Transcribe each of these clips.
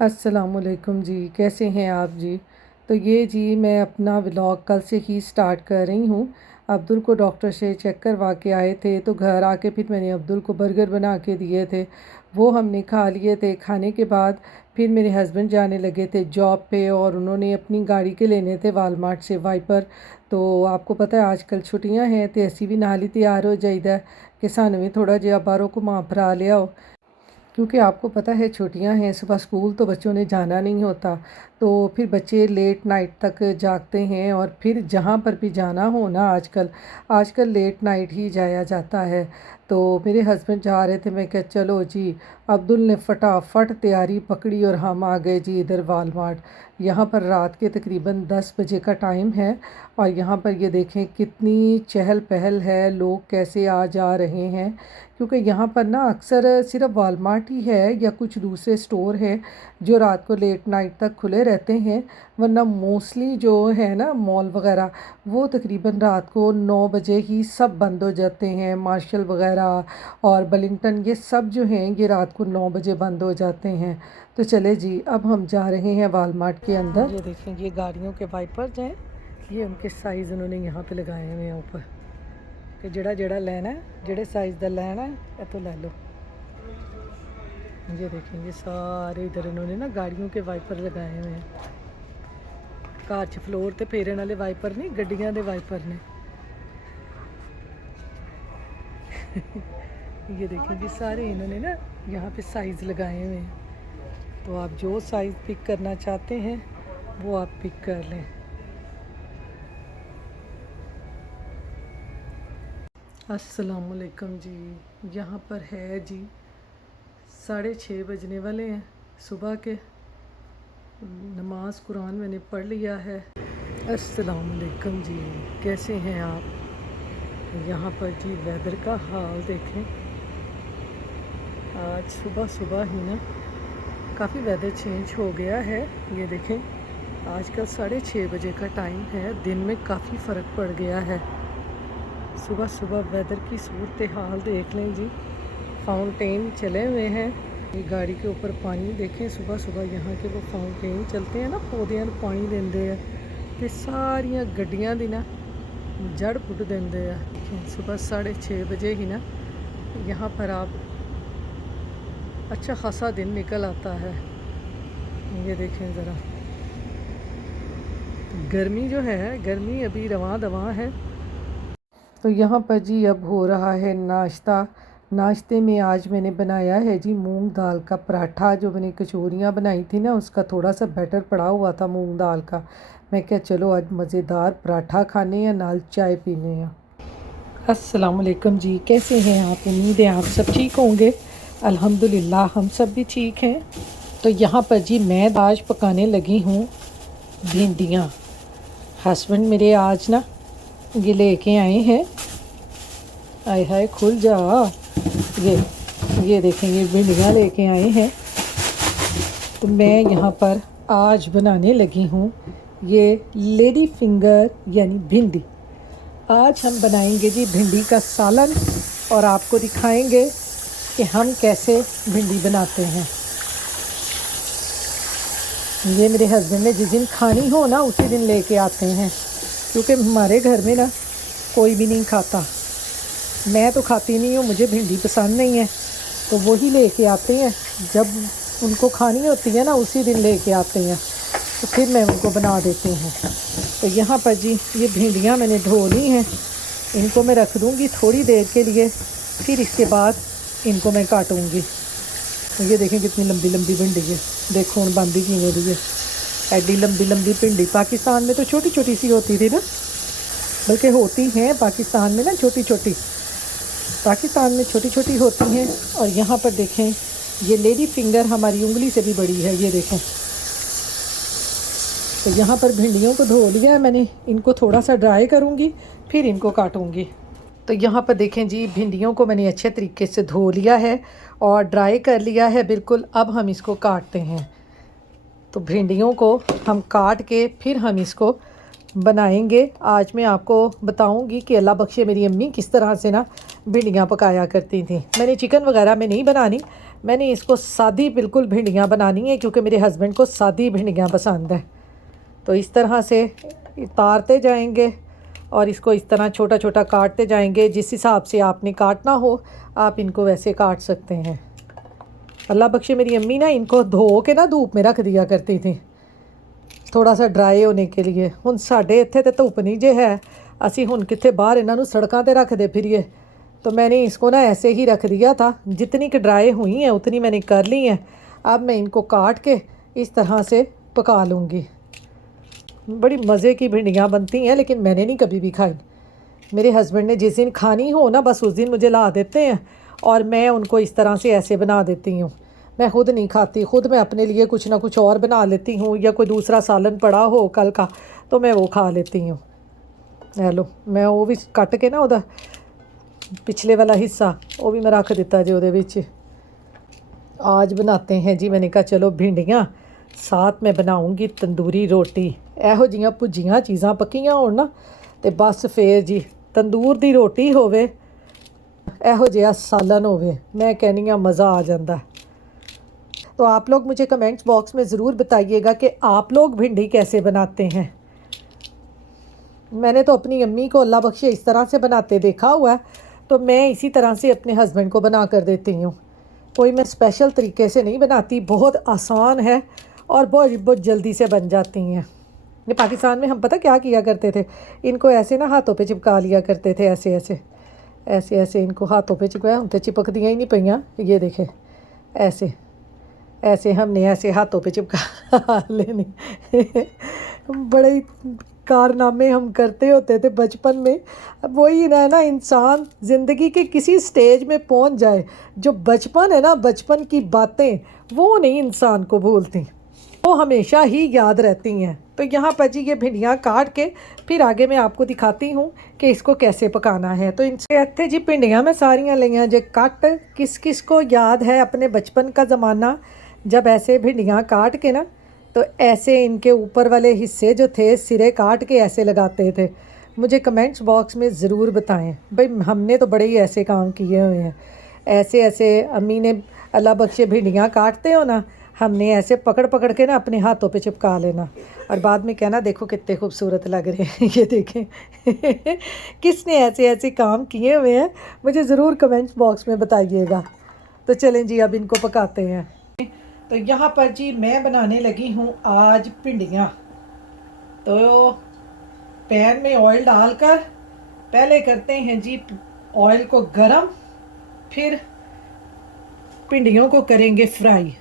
अस्सलामुअलैकुम जी, कैसे हैं आप जी। तो ये जी मैं अपना व्लॉग कल से ही स्टार्ट कर रही हूँ। अब्दुल को डॉक्टर से चेक करवा के आए थे, तो घर आके फिर मैंने अब्दुल को बर्गर बना के दिए थे। वो हमने खा लिए थे। खाने के बाद फिर मेरे हस्बैंड जाने लगे थे जॉब पे, और उन्होंने अपनी गाड़ी के लेने थे वालमार्ट से वाइपर। तो आपको पता है आजकल छुट्टियां हैं, तो ऐसी भी नाल ही तैयार हो जाइदा कि सानू भी थोड़ा जिहा बाहरों घुमा फिरा लियाओ, क्योंकि आपको पता है छुट्टियां हैं, सुबह स्कूल तो बच्चों ने जाना नहीं होता। तो फिर बच्चे लेट नाइट तक जागते हैं, और फिर जहाँ पर भी जाना हो ना आजकल आजकल लेट नाइट ही जाया जाता है। तो मेरे हस्बैंड जा रहे थे, मैं क्या चलो जी। अब्दुल ने फटाफट तैयारी पकड़ी और हम आ गए जी इधर वालमार्ट। यहाँ पर रात के तकरीबन 10 बजे का टाइम है, और यहाँ पर ये देखें कितनी चहल पहल है, लोग कैसे आ जा रहे हैं। क्योंकि यहाँ पर ना अक्सर सिर्फ वालमार्ट ही है या कुछ दूसरे स्टोर हैं जो रात को लेट नाइट तक खुले रहते हैं, वरना मोस्टली जो है ना मॉल वगैरह, वो तकरीबन रात को 9 बजे ही सब बंद हो जाते हैं। मार्शल वगैरह और बलिंगटन ये सब जो हैं ये रात को 9 बजे बंद हो जाते हैं। तो चले जी, अब हम जा रहे हैं वालमार्ट के अंदर। ये देखें, ये गाड़ियों के वाइपर्स हैं, ये उनके साइज़ उन्होंने यहाँ पे लगाए हुए हैं ऊपर, कि जड़ा जड़ा लेना है, जेड़े साइज़ का लेना है इतो ले लो। ये देखें, ये सारे इधर इन्होंने ना गाड़ियों के वाइपर लगाए हुए हैं। कार च फ्लोर ते फेरन वाले वाइपर नहीं, गड्डियां दे वाइपर ने। ये देखें जी, सारे इन्होंने ना यहाँ पे साइज़ लगाए हुए हैं। तो आप जो साइज़ पिक करना चाहते हैं वो आप पिक कर लें। अस्सलामुअलैकुम जी, यहाँ पर है जी 6:30 बजने वाले हैं सुबह के। नमाज कुरान मैंने पढ़ लिया है। अस्सलामुअलैकुम जी, कैसे हैं आप। यहाँ पर जी वेदर का हाल देखें, आज सुबह सुबह ही ना काफ़ी वेदर चेंज हो गया है। ये देखें, आजकल 6:30 बजे का टाइम है, दिन में काफ़ी फ़र्क पड़ गया है। सुबह सुबह वेदर की सूरत हाल देख लें जी। फाउंटेन चले हुए हैं, ये गाड़ी के ऊपर पानी देखें। सुबह सुबह यहाँ के वो फाउंटेन चलते हैं ना, पौधे पानी देंदे हैं, तो सारिया गड्डियां दी ना जड़ पुट देंदे हैं। सुबह 6:30 बजे ही ना यहाँ पर आप अच्छा खासा दिन निकल आता है। ये देखें ज़रा, गर्मी जो है, गर्मी अभी रवां दवां है। तो यहाँ पर जी अब हो रहा है नाश्ता। नाश्ते में आज मैंने बनाया है जी मूंग दाल का पराठा। जो मैंने कचौरियाँ बनाई थी ना, उसका थोड़ा सा बैटर पड़ा हुआ था मूंग दाल का। मैं क्या चलो आज मज़ेदार पराठा खाने या नाल चाय पीने हैं। अस्सलाम वालेकुम जी, कैसे हैं आप। उम्मीद है आप सब ठीक होंगे। अल्हम्दुलिल्लाह हम सब भी ठीक हैं। तो यहाँ पर जी मैं आज पकाने लगी हूँ भिंडियाँ। हस्बैंड मेरे आज ना ये लेके आए हैं। आए हाय खुल जा। ये देखें, ये भिंडियाँ लेके आए हैं। तो मैं यहाँ पर आज बनाने लगी हूँ ये लेडी फिंगर यानी भिंडी। आज हम बनाएंगे जी भिंडी का सालन, और आपको दिखाएंगे कि हम कैसे भिंडी बनाते हैं। ये मेरे हस्बैंड ने जिस दिन खानी हो ना उसी दिन लेके आते हैं, क्योंकि हमारे घर में ना कोई भी नहीं खाता। मैं तो खाती नहीं हूँ, मुझे भिंडी पसंद नहीं है, तो वही लेके आते हैं। जब उनको खानी होती है ना उसी दिन लेके आते हैं, तो फिर मैं उनको बना देती हूँ। तो यहाँ पर जी ये भिंडियाँ मैंने धो ली हैं, इनको मैं रख दूँगी थोड़ी देर के लिए, फिर इसके बाद इनको मैं काटूँगी। तो ये देखें कितनी लंबी लंबी भिंडी है, देखो हूँ बंदी किमें दी है। एडी लंबी लंबी भिंडी पाकिस्तान में तो छोटी छोटी सी होती थी ना, बल्कि होती हैं पाकिस्तान में ना छोटी छोटी, पाकिस्तान में छोटी छोटी होती हैं। और यहाँ पर देखें ये लेडी फिंगर हमारी उंगली से भी बड़ी है, ये देखें। तो यहाँ पर भिंडियों को धो लिया है मैंने, इनको थोड़ा सा ड्राई करूँगी फिर इनको काटूँगी। तो यहाँ पर देखें जी भिंडियों को मैंने अच्छे तरीके से धो लिया है और ड्राई कर लिया है बिल्कुल। अब हम इसको काटते हैं। तो भिंडियों को हम काट के फिर हम इसको बनाएंगे। आज मैं आपको बताऊंगी कि अल्लाह बख्शे मेरी अम्मी किस तरह से ना भिंडियाँ पकाया करती थी। मैंने चिकन वगैरह में नहीं बनानी, मैंने इसको सादी बिल्कुल भिंडियाँ बनानी है क्योंकि मेरे हस्बैंड को सादी भिंडियाँ पसंद है। तो इस तरह से उतारते जाएंगे और इसको इस तरह छोटा छोटा काटते जाएंगे। जिस हिसाब से आपने काटना हो आप इनको वैसे काट सकते हैं। अल्लाह बख्शे मेरी अम्मी ना इनको धो के ना धूप में रख दिया करती थी थोड़ा सा ड्राई होने के लिए। हुण साडे इत्थे ते धुप नहीं जे है, असी हुण कित्थे बाहर इन्हां नूं सड़कां ते रखदे फिरिए। तो मैंने इसको ना ऐसे ही रख दिया था, जितनी कि ड्राई हुई हैं उतनी मैंने कर ली हैं। अब मैं इनको काट के इस तरह से पका लूँगी। बड़ी मज़े की भिंडियाँ बनती हैं, लेकिन मैंने नहीं कभी भी खाई। मेरे हस्बैंड ने जिस दिन खानी हो ना बस उस दिन मुझे ला देते हैं और मैं उनको इस तरह से ऐसे बना देती हूँ। मैं ख़ुद नहीं खाती, ख़ुद मैं अपने लिए कुछ ना कुछ और बना लेती हूँ, या कोई दूसरा सालन पड़ा हो कल का तो मैं वो खा लेती हूँ। हेलो, मैं वो भी कट के ना उधर पिछले वाला हिस्सा वो भी मैं रख दिता जी उहदे विच। आज बनाते हैं जी, मैंने कहा चलो भिंडियाँ, साथ में बनाऊँगी तंदूरी रोटी। ਇਹੋ ਜਿਹੀਆਂ ਭੁੱਜੀਆਂ चीज़ां पक्कियां होण ना तो बस फिर जी तंदूर दी रोटी होवे, ਇਹੋ ਜਿਹਾ सालन होवे, मैं कहनी हाँ मज़ा आ जाता है। तो आप लोग मुझे कमेंट्स बॉक्स में ज़रूर बताइएगा कि आप लोग भिंडी कैसे बनाते हैं। मैंने तो अपनी अम्मी को अल्लाह बख्शे इस तरह से बनाते देखा हुआ है, तो मैं इसी तरह से अपने हस्बैंड को बना कर देती हूँ। कोई मैं स्पेशल तरीके से नहीं बनाती, बहुत आसान है और बहुत जल्दी से बन जाती हैं। ये पाकिस्तान में हम पता क्या किया करते थे, इनको ऐसे ना हाथों पे चिपका लिया करते थे, ऐसे ऐसे ऐसे ऐसे इनको हाथों पे चिपकाया। हम तो चिपक दिया ही नहीं पैया, ये देखे ऐसे ऐसे हमने ऐसे हाथों पे चिपका लेनी। बड़े ही कारनामे हम करते होते थे बचपन में। अब वही ना इंसान ज़िंदगी के किसी स्टेज में पहुंच जाए, जो बचपन है ना, बचपन की बातें वो नहीं इंसान को भूलती, वो हमेशा ही याद रहती हैं। तो यहाँ पर जी ये भिंडियाँ काट के फिर आगे मैं आपको दिखाती हूँ कि इसको कैसे पकाना है। तो इनसे इतने जी भिंडियाँ मैं सारियाँ लिया जे कट। किस किस को याद है अपने बचपन का ज़माना, जब ऐसे भिंडियाँ काट के ना तो ऐसे इनके ऊपर वाले हिस्से जो थे सिरे काट के ऐसे लगाते थे। मुझे कमेंट्स बॉक्स में ज़रूर बताएं भाई, हमने तो बड़े ही ऐसे काम किए हुए हैं। ऐसे ऐसे अम्मी ने अल्लाह बख्शे भिंडियाँ काटते हो ना, हमने ऐसे पकड़ पकड़ के ना अपने हाथों पे चिपका लेना और बाद में कहना देखो कितने खूबसूरत लग रहे हैं। ये देखें किसने ऐसे ऐसे काम किए हुए हैं, मुझे ज़रूर कमेंट्स बॉक्स में बताइएगा। तो चलें जी अब इनको पकाते हैं। तो यहाँ पर जी मैं बनाने लगी हूँ आज भिंडियाँ। तो पैन में ऑयल डालकर पहले करते हैं जी ऑयल को गरम, फिर भिंडियों को करेंगे फ्राई।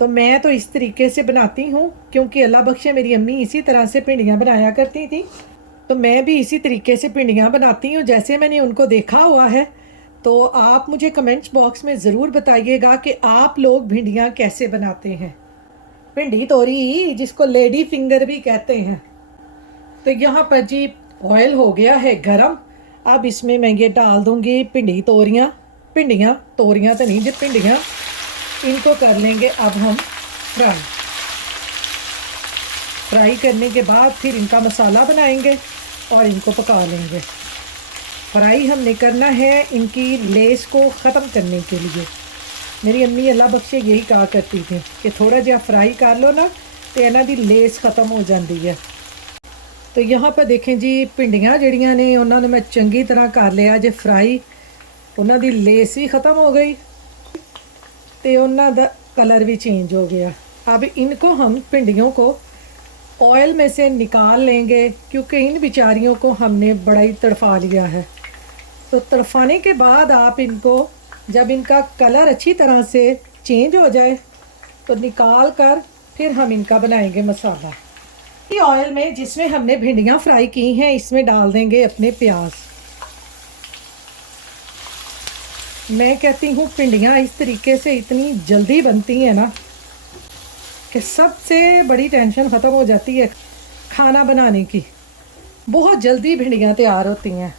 तो मैं तो इस तरीके से बनाती हूँ क्योंकि अल्लाह बख्शे मेरी अम्मी इसी तरह से भिंडियाँ बनाया करती थी, तो मैं भी इसी तरीके से भिंडियाँ बनाती हूँ जैसे मैंने उनको देखा हुआ है। तो आप मुझे कमेंट्स बॉक्स में ज़रूर बताइएगा कि आप लोग भिंडियाँ कैसे बनाते हैं। भिंडी तोरी जिसको लेडी फिंगर भी कहते हैं। तो यहाँ पर जी ऑयल हो गया है गरम। अब इसमें मैं ये डाल दूँगी भिंडियाँ तोरियाँ तो नहीं जी, भिंडियाँ। इनको कर लेंगे अब हम फ्राई करने के बाद फिर इनका मसाला बनाएंगे और इनको पका लेंगे। फ्राई हमने करना है इनकी लेस को ख़त्म करने के लिए। मेरी अम्मी अल्लाह बख्शे यही कहा करती थी कि थोड़ा जिहा फ्राई कर लो ना तो इन्हां दी लेस ख़त्म हो जाती है। तो यहाँ पर देखें जी भिंडियाँ जड़ियाँ ने उन्होंने मैं चंगी तरह कर लिया जे फ्राई, उन्हों दी लेस भी ख़त्म हो गई तो उन्हों दा कलर भी चेंज हो गया। अब इनको हम भिंडियों को ऑयल में से निकाल लेंगे क्योंकि इन बेचारियों को हमने बड़ा ही तड़फा लिया है। तो तड़फाने के बाद आप इनको जब इनका कलर अच्छी तरह से चेंज हो जाए तो निकाल कर फिर हम इनका बनाएंगे मसाला। ये ऑयल में जिसमें हमने भिंडियाँ फ्राई की हैं इसमें डाल देंगे अपने प्याज। मैं कहती हूँ भिंडियाँ इस तरीके से इतनी जल्दी बनती हैं ना कि सबसे बड़ी टेंशन ख़त्म हो जाती है खाना बनाने की। बहुत जल्दी भिंडियाँ तैयार होती हैं।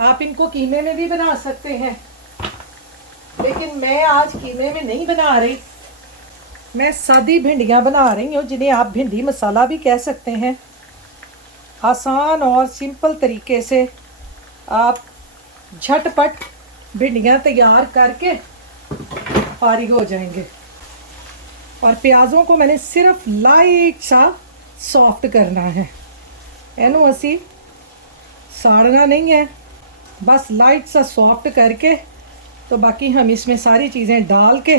आप इनको कीमे में भी बना सकते हैं, लेकिन मैं आज कीमे में नहीं बना रही, मैं सादी भिंडियाँ बना रही हूँ जिन्हें आप भिंडी मसाला भी कह सकते हैं। आसान और सिंपल तरीके से आप झटपट भिंडियाँ तैयार करके फारिग हो जाएंगे। और प्याज़ों को मैंने सिर्फ लाइट सा सॉफ्ट करना है, एनू असी साड़ना नहीं है, बस लाइट सा सॉफ्ट करके तो बाकी हम इसमें सारी चीज़ें डाल के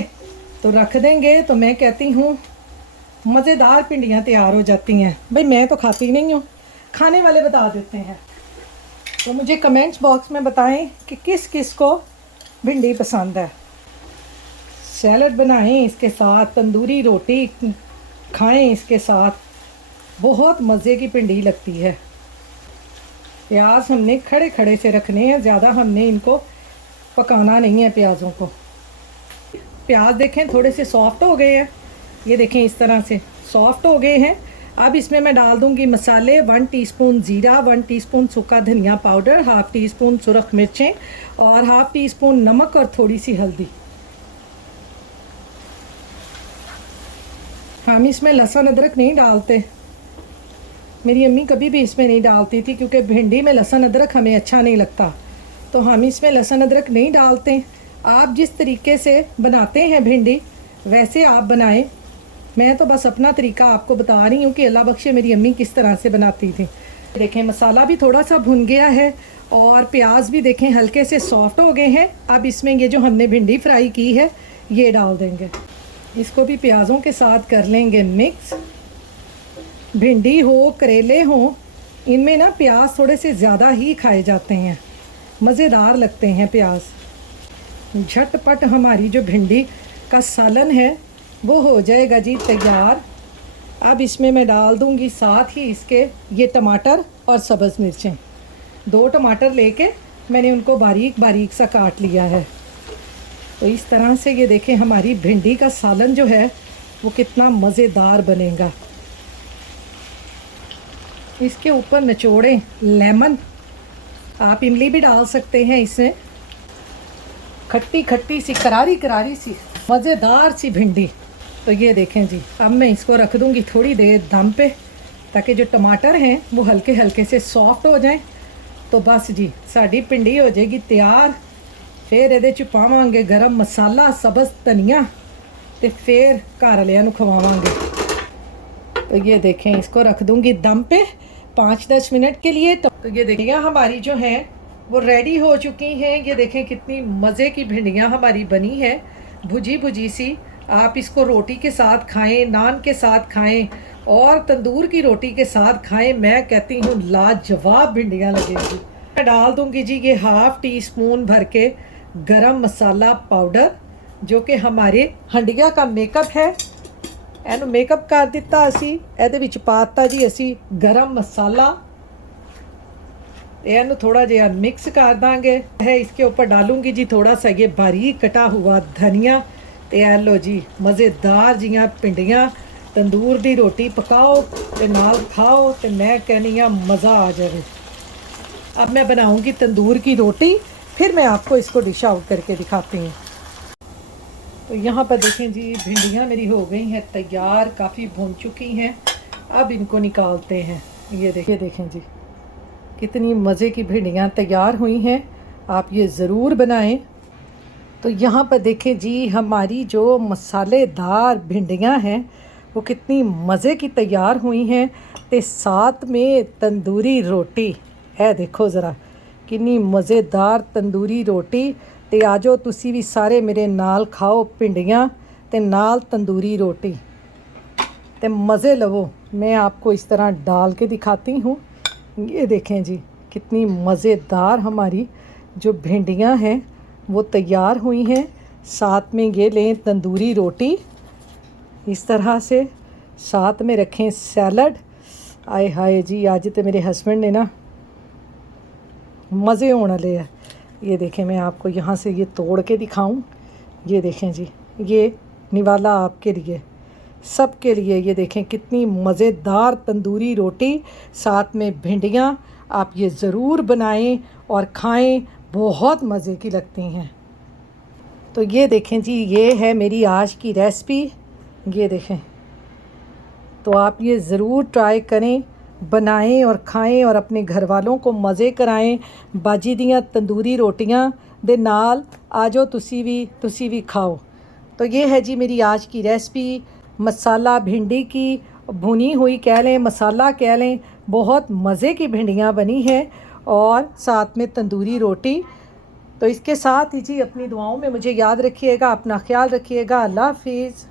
तो रख देंगे। तो मैं कहती हूँ मज़ेदार भिंडियाँ तैयार हो जाती हैं। भाई मैं तो खाती नहीं हूँ, खाने वाले बता देते हैं। तो मुझे कमेंट्स बॉक्स में बताएं कि किस किस को भिंडी पसंद है। सैलड बनाएं इसके साथ, तंदूरी रोटी खाएं इसके साथ, बहुत मज़े की भिंडी लगती है। प्याज हमने खड़े खड़े से रखने हैं, ज़्यादा हमने इनको पकाना नहीं है प्याज़ों को। प्याज देखें थोड़े से सॉफ्ट हो गए हैं, ये देखें इस तरह से सॉफ्ट हो गए हैं। अब इसमें मैं डाल दूंगी मसाले, 1 टीस्पून ज़ीरा, 1 टीस्पून सूखा धनिया पाउडर, हाफ़ टी स्पून सुरख मिर्चें और हाफ़ टी स्पून नमक और थोड़ी सी हल्दी। हम इसमें लहसुन अदरक नहीं डालते, मेरी अम्मी कभी भी इसमें नहीं डालती थी क्योंकि भिंडी में लहसुन अदरक हमें अच्छा नहीं लगता, तो हम इसमें लहसुन अदरक नहीं डालते। आप जिस तरीके से बनाते हैं भिंडी वैसे आप बनाएं, मैं तो बस अपना तरीका आपको बता रही हूँ कि अल्लाह बख्शे मेरी अम्मी किस तरह से बनाती थी। देखें मसाला भी थोड़ा सा भुन गया है और प्याज भी देखें हल्के से सॉफ्ट हो गए हैं। अब इसमें ये जो हमने भिंडी फ्राई की है ये डाल देंगे, इसको भी प्याज़ों के साथ कर लेंगे मिक्स। भिंडी हो करेले हो, इनमें ना प्याज थोड़े से ज़्यादा ही खाए जाते हैं, मज़ेदार लगते हैं प्याज। झटपट हमारी जो भिंडी का सालन है वो हो जाएगा जी तैयार। अब इसमें मैं डाल दूंगी साथ ही इसके ये टमाटर और सब्ज़ मिर्चें। 2 टमाटर लेके मैंने उनको बारीक बारीक सा काट लिया है। तो इस तरह से ये देखें हमारी भिंडी का सालन जो है वो कितना मज़ेदार बनेगा। इसके ऊपर निचोड़ें लेमन, आप इमली भी डाल सकते हैं इसमें, खट्टी खट्टी सी करारी करारी सी मज़ेदार सी भिंडी। तो ये देखें जी, अब मैं इसको रख दूँगी थोड़ी देर दम पे ताकि जो टमाटर हैं वो हल्के हल्के से सॉफ्ट हो जाएं। तो बस जी साड़ी भिंडी हो जाएगी तैयार। फिर ये पावांगे गरम मसाला, सब्ज़ धनिया, तो फिर घर वालियां नूं खवावांगे। तो ये देखें इसको रख दूँगी दम पे 5-10 मिनट के लिए। तो ये देखिए हमारी जो है वो रेडी हो चुकी हैं। ये देखें कितनी मज़े की भिंडियाँ हमारी बनी है, भुजी भुजी सी। आप इसको रोटी के साथ खाएं, नान के साथ खाएं और तंदूर की रोटी के साथ खाएं। मैं कहती हूँ लाजवाब भिंडियाँ लगेंगी। मैं डाल दूँगी जी ये हाफ़ टी स्पून भर के गरम मसाला पाउडर, जो कि हमारे हंडिया का मेकअप है। एनू मेकअप कर दिता असी, ਇਹਦੇ ਵਿੱਚ पाता जी असी गरम मसाला। एनू थोड़ा जिहा मिक्स कर देंगे है। इसके ऊपर डालूंगी जी थोड़ा सा ये बारीक कटा हुआ धनिया। तो ए लो जी मज़ेदार जियां भिंडियाँ तंदूर दी रोटी पकाओ ते नाल खाओ, तो मैं कहनी हाँ मज़ा आ जाए। अब मैं बनाऊंगी तंदूर की रोटी, फिर मैं आपको इसको डिश आउट करके दिखाती हूँ। तो यहाँ पर देखें जी भिंडियाँ मेरी हो गई हैं तैयार, काफ़ी भुन चुकी हैं। अब इनको निकालते हैं। ये देखें जी कितनी मज़े की भिंडियाँ तैयार हुई हैं, आप ये ज़रूर बनाएं। तो यहाँ पर देखें जी हमारी जो मसालेदार भिंडियाँ हैं वो कितनी मज़े की तैयार हुई हैं, ते साथ में तंदूरी रोटी है। देखो ज़रा कितनी मज़ेदार तंदूरी रोटी। ते आ जाओ तुसी भी सारे मेरे नाल खाओ भिंडियाँ ते नाल तंदूरी रोटी ते मज़े लवो। मैं आपको इस तरह डाल के दिखाती हूँ। ये देखें जी कितनी मज़ेदार हमारी जो भिंडियाँ हैं वो तैयार हुई हैं। साथ में ये लें तंदूरी रोटी इस तरह से, साथ में रखें सैलड। आए हाय जी आज तो मेरे हस्बैंड ने ना मज़े होने वाले हैं। ये देखें मैं आपको यहाँ से ये तोड़ के दिखाऊं। ये देखें जी ये निवाला आपके लिए, सब के लिए। ये देखें कितनी मज़ेदार तंदूरी रोटी, साथ में भिंडियाँ। आप ये ज़रूर बनाएं और खाएं, बहुत मज़े की लगती हैं। तो ये देखें जी ये है मेरी आज की रेसिपी। ये देखें, तो आप ये ज़रूर ट्राई करें, बनाएं और खाएं और अपने घर वालों को मज़े कराएं। बाजी दियाँ तंदूरी रोटियां दे नाल आ जाओ तुसी भी खाओ। तो ये है जी मेरी आज की रेसिपी, मसाला भिंडी की, भुनी हुई कह लें, मसाला कह लें। बहुत मज़े की भिंडियाँ बनी हैं और साथ में तंदूरी रोटी। तो इसके साथ ही जी अपनी दुआओं में मुझे याद रखिएगा, अपना ख्याल रखिएगा। अल्लाह हाफिज़।